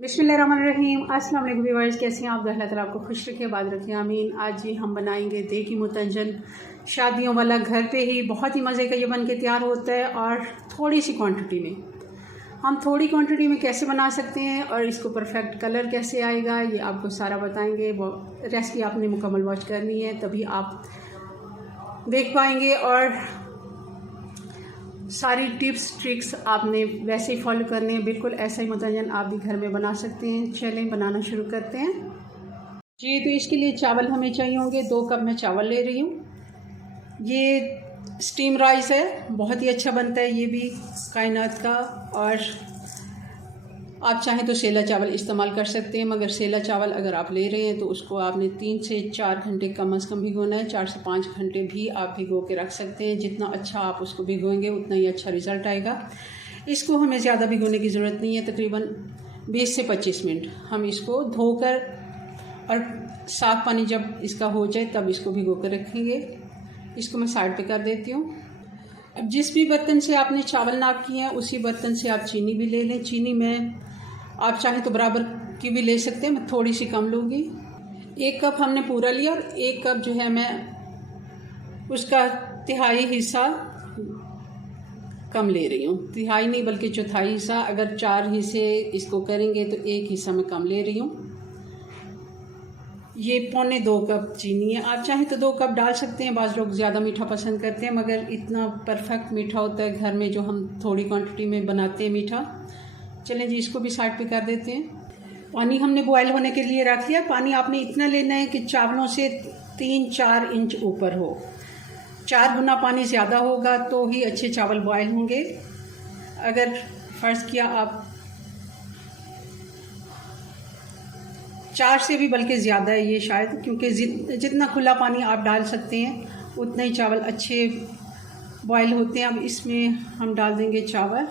बिस्मिल्लाहिर्रहमानिर्रहीम। अस्सलाम वालेकुम व्यूअर्स, कैसे हैं आप? अल्लाह ताला आपको खुश रखे, आबाद रखे, आमीन। आज ही हम बनाएंगे देगी मुतंजन, शादियों वाला, घर पे ही बहुत ही मज़े का ये बन के तैयार होता है और थोड़ी सी क्वांटिटी में। हम थोड़ी क्वांटिटी में कैसे बना सकते हैं और इसको परफेक्ट कलर कैसे आएगा ये आपको सारा बताएंगे। रेसिपी आपने मुकम्मल वॉच करनी है तभी आप देख पाएंगे और सारी टिप्स ट्रिक्स आपने वैसे ही फॉलो करने हैं। बिल्कुल ऐसा ही मुतंजन आप भी घर में बना सकते हैं। चलें बनाना शुरू करते हैं जी। तो इसके लिए चावल हमें चाहिए होंगे। 2 कप मैं चावल ले रही हूँ। ये स्टीम राइस है, बहुत ही अच्छा बनता है ये भी कायनात का। और आप चाहें तो सेला चावल इस्तेमाल कर सकते हैं, मगर सेला चावल अगर आप ले रहे हैं तो उसको आपने 3 से 4 घंटे कम से कम भिगोना है। 4 से 5 घंटे भी आप भिगो के रख सकते हैं। जितना अच्छा आप उसको भिगोएंगे उतना ही अच्छा रिज़ल्ट आएगा। इसको हमें ज़्यादा भिगोने की ज़रूरत नहीं है, तकरीबन 20 से 25 मिनट। हम इसको धोकर और साफ़ पानी जब इसका हो जाए तब इसको भिगो कर रखेंगे। इसको मैं साइड पे कर देती हूँ। अब जिस भी बर्तन से आपने चावल नाप किए हैं उसी बर्तन से आप चीनी भी ले लें। चीनी में आप चाहें तो बराबर की भी ले सकते हैं, मैं थोड़ी सी कम लूँगी। 1 कप हमने पूरा लिया और 1 कप जो है मैं उसका तिहाई हिस्सा कम ले रही हूँ। तिहाई नहीं बल्कि चौथाई हिस्सा। अगर 4 हिस्से इसको करेंगे तो 1 हिस्सा मैं कम ले रही हूँ। ये 2.25 कप चीनी है। आप चाहें तो 2 कप डाल सकते हैं। बाज़ लोग ज़्यादा मीठा पसंद करते हैं, मगर इतना परफेक्ट मीठा होता है घर में जो हम थोड़ी क्वांटिटी में बनाते हैं मीठा। चलें जी, इसको भी साइड पे कर देते हैं। पानी हमने बॉयल होने के लिए रख लिया। पानी आपने इतना लेना है कि चावलों से 3-4 इंच ऊपर हो। 4 गुना पानी ज़्यादा होगा तो ही अच्छे चावल बॉयल होंगे। अगर फ़र्ज़ किया आप 4 से भी बल्कि ज़्यादा है ये शायद, क्योंकि जितना खुला पानी आप डाल सकते हैं उतना ही चावल अच्छे बॉयल होते हैं। अब इसमें हम डाल देंगे चावल।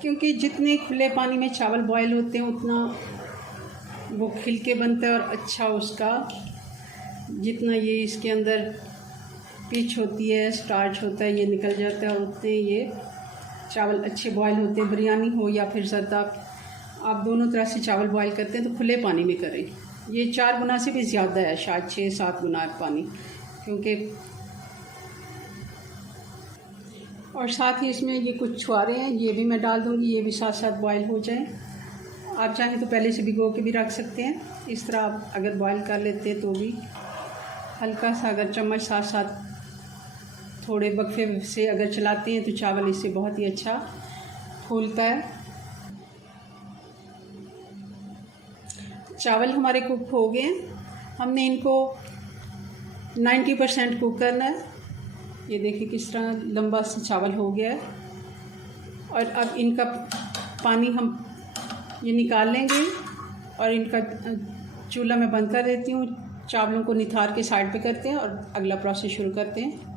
क्योंकि जितने खुले पानी में चावल बॉयल होते हैं उतना वो खिल के बनता है और अच्छा उसका जितना ये इसके अंदर पीच होती है, स्टार्च होता है, ये निकल जाता है और उतने ये चावल अच्छे बॉयल होते हैं। बिरयानी हो या फिर ज़रदा, आप दोनों तरह से चावल बॉयल करते हैं तो खुले पानी में करें। ये 4 गुना से भी ज़्यादा है, शायद 6-7 गुना पानी, क्योंकि और साथ ही इसमें ये कुछ छुआरे हैं, ये भी मैं डाल दूँगी। ये भी साथ साथ बॉयल हो जाएं। आप चाहें तो पहले से भिगो के भी रख सकते हैं। इस तरह आप अगर बॉयल कर लेते हैं तो भी हल्का सा अगर चम्मच साथ साथ थोड़े वक्फे से अगर चलाते हैं तो चावल इससे बहुत ही अच्छा फूलता है। चावल हमारे कुक हो गए हैं। हमने इनको 90% कुक करना है। ये देखिए किस तरह लंबा सा चावल हो गया है। और अब इनका पानी हम ये निकाल लेंगे और इनका चूल्हा मैं बंद कर देती हूँ। चावलों को निथार के साइड पे करते हैं और अगला प्रोसेस शुरू करते हैं।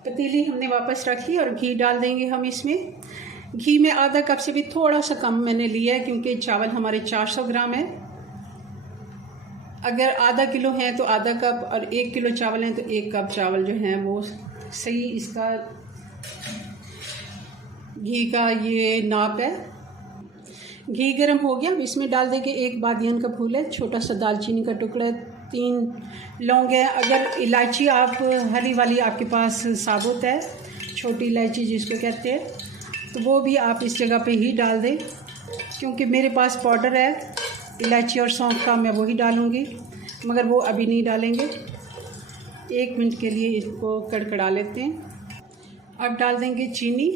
पतीली हमने वापस रखी और घी डाल देंगे हम इसमें। घी में आधा कप से भी थोड़ा सा कम मैंने लिया है, क्योंकि चावल हमारे 400 ग्राम है। अगर आधा किलो है तो आधा कप और 1 किलो चावल हैं तो 1 कप चावल जो हैं वो सही इसका घी का ये नाप है। घी गर्म हो गया। अब इसमें डाल देंगे 1 बादियन का फूल है, छोटा सा दालचीनी का टुकड़ा है, 3 लौंग है। अगर इलायची आप हरी वाली आपके पास साबुत है, छोटी इलायची जिसको कहते हैं, तो वो भी आप इस जगह पे ही डाल दें। क्योंकि मेरे पास पाउडर है इलायची और सौंफ का, मैं वही डालूँगी, मगर वो अभी नहीं डालेंगे। 1 मिनट के लिए इसको कड़कड़ा लेते हैं। अब डाल देंगे चीनी।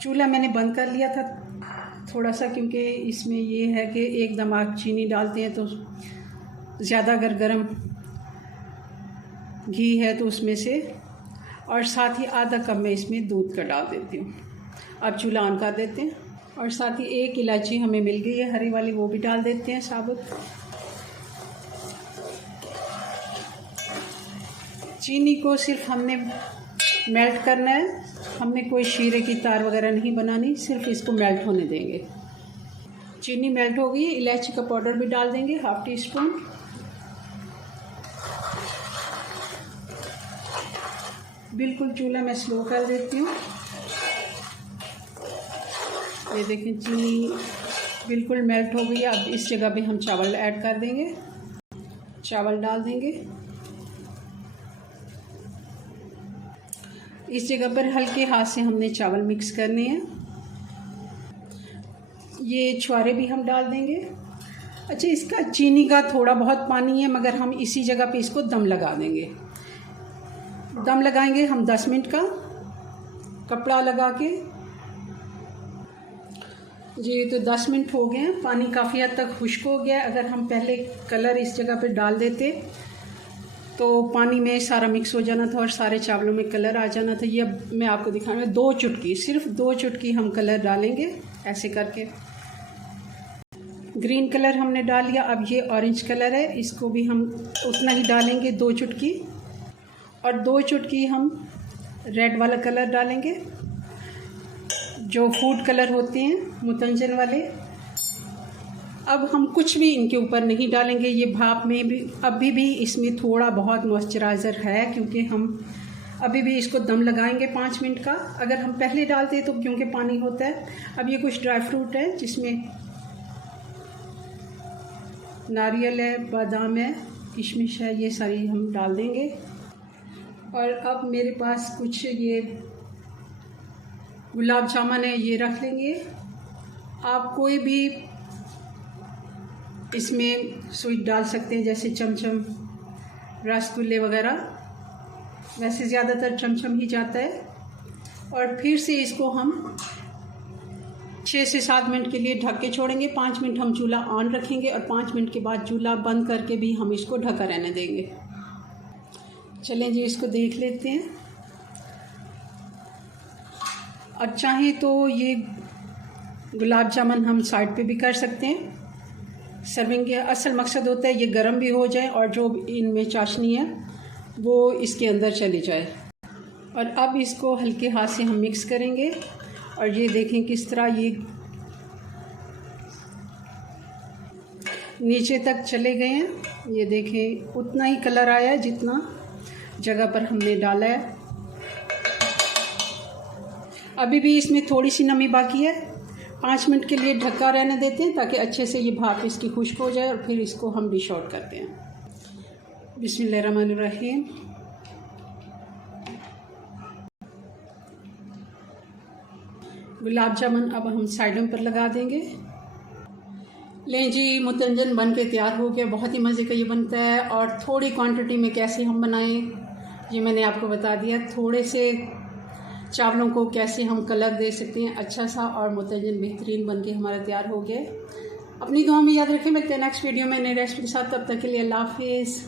चूल्हा मैंने बंद कर लिया था थोड़ा सा, क्योंकि इसमें ये है कि एकदम आप चीनी डालते हैं तो ज़्यादा अगर गरम घी है तो उसमें से, और साथ ही आधा कप में इसमें दूध का डाल देती हूँ। अब चूल्हा ऑन कर देते हैं और साथ ही 1 इलायची हमें मिल गई है हरी वाली, वो भी डाल देते हैं साबुत। चीनी को सिर्फ हमने मेल्ट करना है, हमने कोई शीरे की तार वगैरह नहीं बनानी, सिर्फ इसको मेल्ट होने देंगे। चीनी मेल्ट हो गई। इलायची का पाउडर भी डाल देंगे, 1/2 टीस्पून। बिल्कुल चूल्हा मैं स्लो कर देती हूँ। ये देखें चीनी बिल्कुल मेल्ट हो गई है। अब इस जगह पे हम चावल ऐड कर देंगे, चावल डाल देंगे। इस जगह पर हल्के हाथ से हमने चावल मिक्स करने हैं। ये छुआरे भी हम डाल देंगे। अच्छा, इसका चीनी का थोड़ा बहुत पानी है, मगर हम इसी जगह पे इसको दम लगा देंगे। दम लगाएंगे हम 10 मिनट का कपड़ा लगा के। जी तो 10 मिनट हो गए हैं, पानी काफ़ी हद तक खुश्क हो गया है। अगर हम पहले कलर इस जगह पे डाल देते तो पानी में सारा मिक्स हो जाना था और सारे चावलों में कलर आ जाना था। ये अब मैं आपको दिखाऊंगा, 2 चुटकी, सिर्फ 2 चुटकी हम कलर डालेंगे ऐसे करके। ग्रीन कलर हमने डाल लिया। अब ये ऑरेंज कलर है, इसको भी हम उतना ही डालेंगे, 2 चुटकी। और 2 चुटकी हम रेड वाला कलर डालेंगे, जो फूड कलर होते हैं मुतंजन वाले। अब हम कुछ भी इनके ऊपर नहीं डालेंगे। ये भाप में भी अभी भी इसमें थोड़ा बहुत मॉइस्चराइज़र है, क्योंकि हम अभी भी इसको दम लगाएंगे 5 मिनट का। अगर हम पहले डालते तो क्योंकि पानी होता है। अब ये कुछ ड्राई फ्रूट है, जिसमें नारियल है, बादाम है, किशमिश है, ये सारी हम डाल देंगे। और अब मेरे पास कुछ ये गुलाब जामुन है, ये रख लेंगे। आप कोई भी इसमें स्वीट डाल सकते हैं, जैसे चमचम, रसगुल्ले वगैरह। वैसे ज़्यादातर चमचम ही जाता है। और फिर से इसको हम 6 से 7 मिनट के लिए ढक के छोड़ेंगे। 5 मिनट हम चूल्हा ऑन रखेंगे और 5 मिनट के बाद चूल्हा बंद करके भी हम इसको ढका रहने देंगे। चलें जी, इसको देख लेते हैं। और चाहें तो ये गुलाब जामुन हम साइड पे भी कर सकते हैं। सर्विंग का असल मकसद होता है ये गर्म भी हो जाए और जो इनमें चाशनी है वो इसके अंदर चली जाए। और अब इसको हल्के हाथ से हम मिक्स करेंगे। और ये देखें किस तरह ये नीचे तक चले गए हैं। ये देखें उतना ही कलर आया है जितना जगह पर हमने डाला है। अभी भी इसमें थोड़ी सी नमी बाकी है। 5 मिनट के लिए ढका रहने देते हैं ताकि अच्छे से ये भाप इसकी खुश्क हो जाए। और फिर इसको हम डिश आउट करते हैं। बिस्मिल्लाहिर्रहमानिर्रहीम। गुलाब जामुन अब हम साइडों पर लगा देंगे। लें जी, मुतंजन बन के तैयार हो गया। बहुत ही मज़े का ये बनता है। और थोड़ी क्वांटिटी में कैसे हम बनाएं ये मैंने आपको बता दिया। थोड़े से चावलों को कैसे हम कलर दे सकते हैं अच्छा सा, और मुतंजन बेहतरीन बन के हमारा तैयार हो गया। अपनी दुआ में याद रखें। मिलते हैं नेक्स्ट वीडियो में नई रेसिपी के साथ। तब तक के लिए अल्लाह हाफिज़।